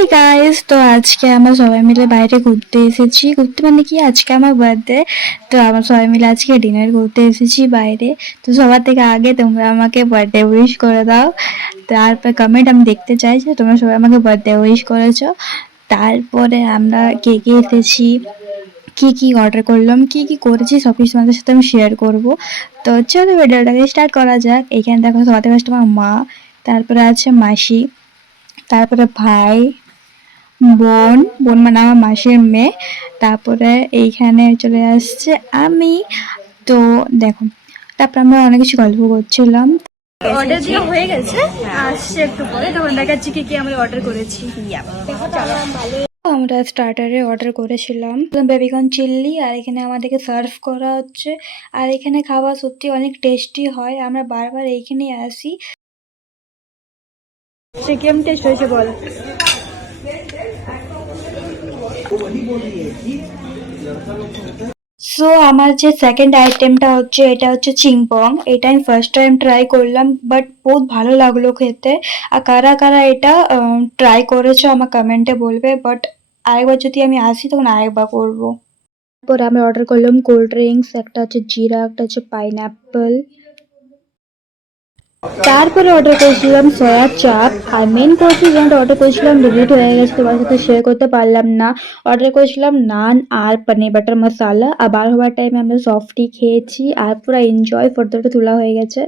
Hi guys, তো আজকে আমরা সবাই মিলে বাইরে ঘুরতে এসেছি। ঘুরতে মানে কি, আজকে আমার বার্থডে। তো আমরা সবাই মিলে আজকে ডিনার করতে এসেছি বাইরে। তো সবার থেকে আগে তোমরা আমাকে বার্থডে উইশ করে দাও। তারপর কমেন্ট আমি দেখতে চাই যে তোমরা সবাই আমাকে বার্থডে উইশ করেছো। তারপরে আমরা কে কে এসেছি, কি কি অর্ডার করলাম, কি কি করেছি সব কিছু তোমাদের সাথে আমি শেয়ার করব। তো চলো ভিডিওটাকে স্টার্ট করা যাক। এখানে দেখো সবার ফার্স্ট আমার মা, তারপরে আছে মাসি, তারপরে ভাই, বোন বোন মানে আমার মাসির মেয়ে, তারপরে এইখানে চলে আসছে আমি। তো দেখো, তারপর আমরা অনেক কিছু গল্প করছিলাম। অর্ডার দিয়ে হয়ে গেছে, আসছে একটু পরে, তখন দেখাচ্ছি কি কি আমরা অর্ডার করেছি। আমরা স্টার্টারে অর্ডার করেছিলাম বেবিকর্ন চিল্লি, আর এখানে আমাদেরকে সার্ভ করা হচ্ছে। আর এখানে খাবার সত্যি অনেক টেস্টি হয়, আমরা বারবার এইখানে আসি। সে কেমন টেস্ট হয়েছে বল। সো আমার যে সেকেন্ড আইটেমটা হচ্ছে, এটা হচ্ছে চিংপং। এটা আমি ফার্স্ট টাইম ট্রাই করলাম, বাট বহুত ভালো লাগলো খেতে। আর কারা কারা এটা ট্রাই করেছো আমার কমেন্টে বলবে। বাট আরেকবার যদি আমি আসি তখন আরেকবার করবো। তারপর আমরা অর্ডার করলাম কোল্ড ড্রিঙ্কস, একটা হচ্ছে জিরা, একটা হচ্ছে পাইনঅ্যাপেল। তারপরে অর্ডার করেছিলাম সয়া চাপ। আর মেন কোর্সে যেটা অর্ডার করেছিলাম ডিলিট হয়ে গেছে, তোমার সাথে শেয়ার করতে পারলাম না। অর্ডার করেছিলাম নান আর পনির বাটার মশালা। আর বার হওয়ার টাইমে আমরা সফটি খেয়েছি আর পুরো এনজয়, ফটোটা তোলা হয়ে গেছে।